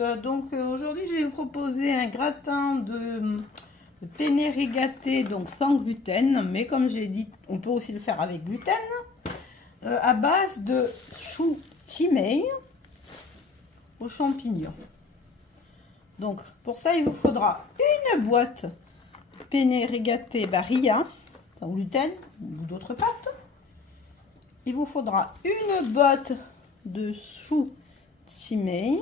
Donc aujourd'hui je vais vous proposer un gratin de penne rigatée, donc sans gluten, mais comme j'ai dit on peut aussi le faire avec gluten, à base de choux chimay aux champignons. Donc pour ça il vous faudra une boîte penne rigatée Barilla sans gluten ou d'autres pâtes. Il vous faudra une botte de choux chimay,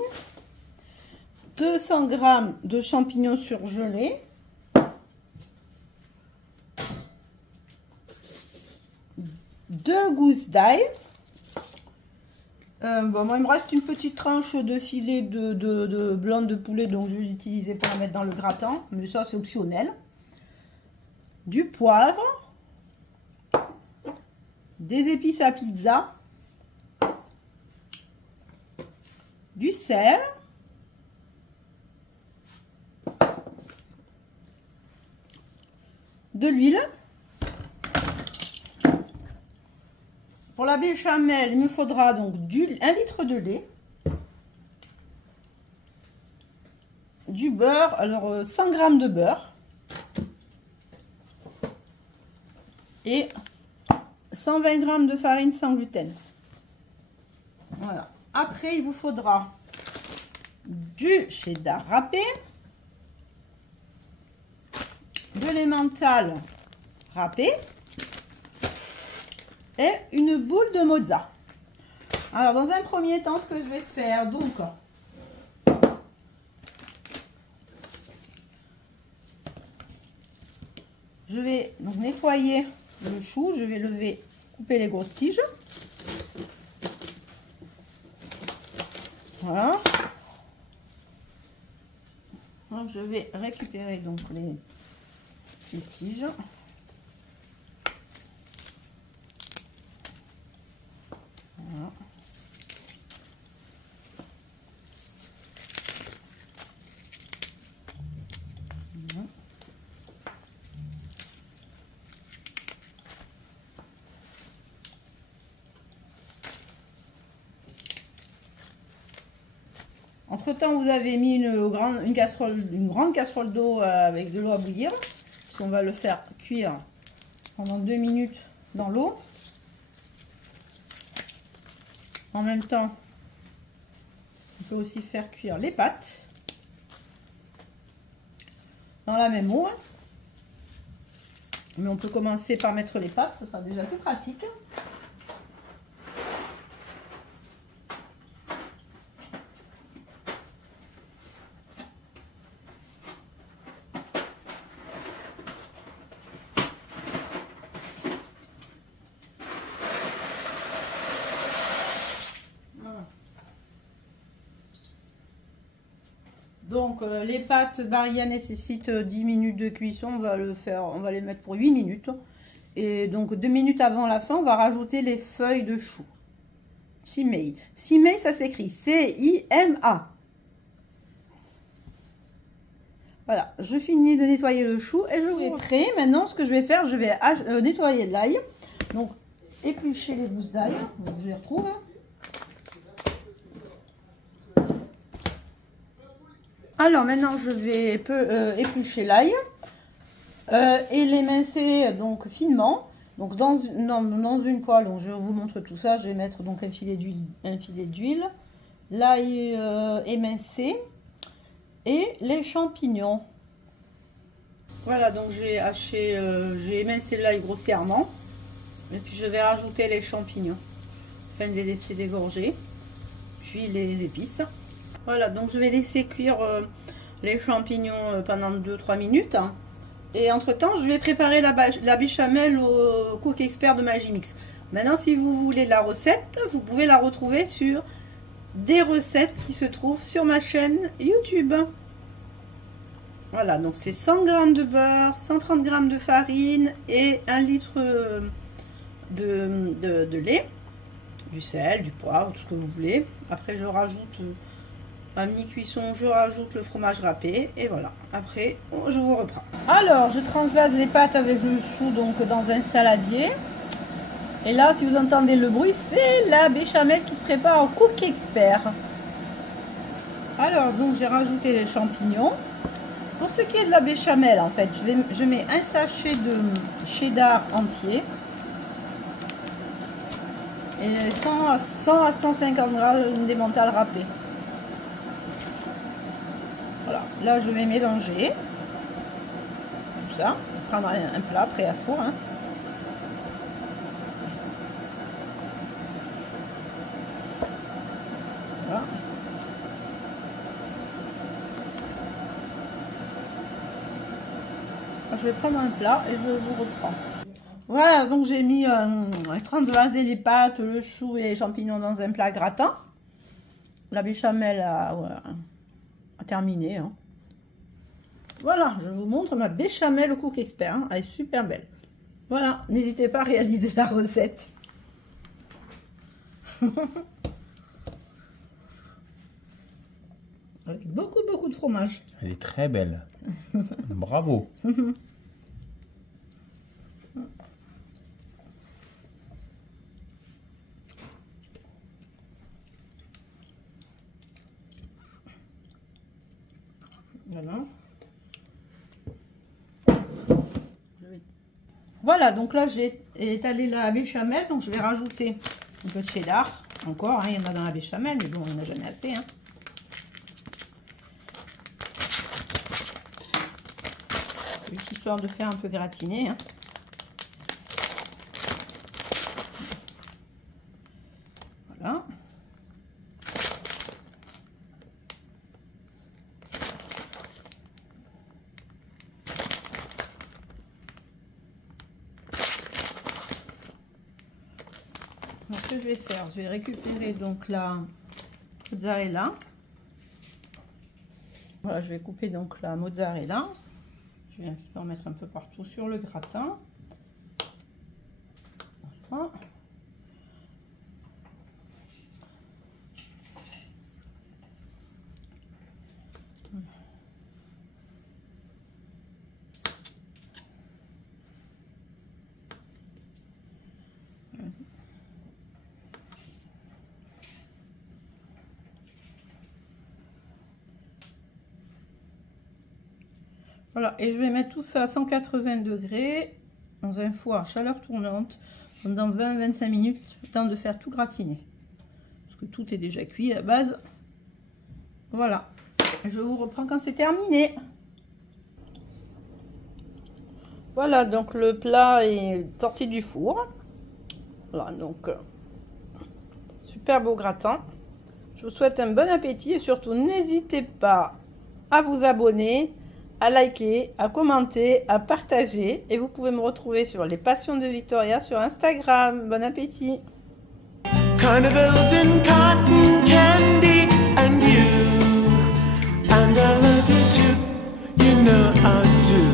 200 g de champignons surgelés, deux gousses d'ail. Bon, moi il me reste une petite tranche de filet de blanc de poulet, donc je vais l'utiliser pour la mettre dans le gratin, mais ça c'est optionnel. Du poivre, des épices à pizza, du sel, de l'huile. Pour la béchamel, il me faudra donc 1 litre de lait, du beurre, alors 100 g de beurre et 120 g de farine sans gluten. Voilà. Après, il vous faudra du cheddar râpé, de l'emmental râpé et une boule de mozza. Alors, dans un premier temps, ce que je vais faire, donc, je vais donc nettoyer le chou, je vais couper les grosses tiges. Voilà. Donc, je vais récupérer donc les tiges. Voilà. Entre temps, vous avez mis une grande casserole d'eau avec de l'eau à bouillir. On va le faire cuire pendant 2 minutes dans l'eau. En même temps, on peut aussi faire cuire les pâtes dans la même eau. Mais on peut commencer par mettre les pâtes, ça sera déjà plus pratique. Donc les pâtes Barilla nécessitent 10 minutes de cuisson, on va les mettre pour 8 minutes. Et donc 2 minutes avant la fin, on va rajouter les feuilles de chou. Chimay. Chimay, ça s'écrit C-I-M-A. Voilà, je finis de nettoyer le chou et je suis prêt. Maintenant, ce que je vais faire, je vais nettoyer l'ail. Donc éplucher les gousses d'ail, je les retrouve. Alors maintenant je vais éplucher l'ail et l'émincer donc finement. Donc dans une poêle, donc je vous montre tout ça. Je vais mettre donc un filet d'huile, l'ail émincé et les champignons. Voilà, donc j'ai émincé l'ail grossièrement et puis je vais rajouter les champignons afin de les laisser dégorger, puis les épices. Voilà, donc je vais laisser cuire les champignons pendant 2-3 minutes. Et entre temps, je vais préparer la béchamel au Cook Expert de Magimix. Maintenant, si vous voulez la recette, vous pouvez la retrouver sur des recettes qui se trouvent sur ma chaîne YouTube. Voilà, donc c'est 100 g de beurre, 130 g de farine et 1 litre de lait, du sel, du poivre, tout ce que vous voulez. Après, je rajoute... à mi-cuisson, je rajoute le fromage râpé et voilà. Après, je vous reprends. Alors, je transvase les pâtes avec le chou donc dans un saladier. Et là, si vous entendez le bruit, c'est la béchamel qui se prépare au Cook Expert. Alors, donc j'ai rajouté les champignons. Pour ce qui est de la béchamel, en fait, je mets un sachet de cheddar entier. Et 100 à 150 grammes d'emmental râpé. Voilà, là je vais mélanger tout ça. Prendre un plat prêt à four. Hein. Voilà. Je vais prendre un plat et je vous reprends. Voilà, donc j'ai mis en train de vaser les pâtes, le chou et les champignons dans un plat gratin. La béchamel a terminé. Hein. Voilà, je vous montre ma béchamel au Cook Expert. Hein. Elle est super belle. Voilà, n'hésitez pas à réaliser la recette. Avec beaucoup de fromage. Elle est très belle. Bravo. Voilà. Voilà, donc là j'ai étalé la béchamel, donc je vais rajouter un peu de cheddar. Encore, hein, il y en a dans la béchamel, mais bon, il n'y en a jamais assez. Hein. Juste histoire de faire un peu gratiner. Hein. Voilà. Donc, ce que je vais faire, je vais récupérer donc la mozzarella. Voilà, je vais couper donc la mozzarella. Je vais un petit peu en mettre un peu partout sur le gratin. Voilà. Voilà, et je vais mettre tout ça à 180 degrés dans un four à chaleur tournante pendant 20-25 minutes, le temps de faire tout gratiner. Parce que tout est déjà cuit à la base. Voilà, je vous reprends quand c'est terminé. Voilà, donc le plat est sorti du four. Voilà, donc super beau gratin. Je vous souhaite un bon appétit et surtout n'hésitez pas à vous abonner, à liker, à commenter, à partager. Et vous pouvez me retrouver sur Les Passions de Victoria sur Instagram. Bon appétit! Carnivals in cotton candy and you, and I love you too, you know I do.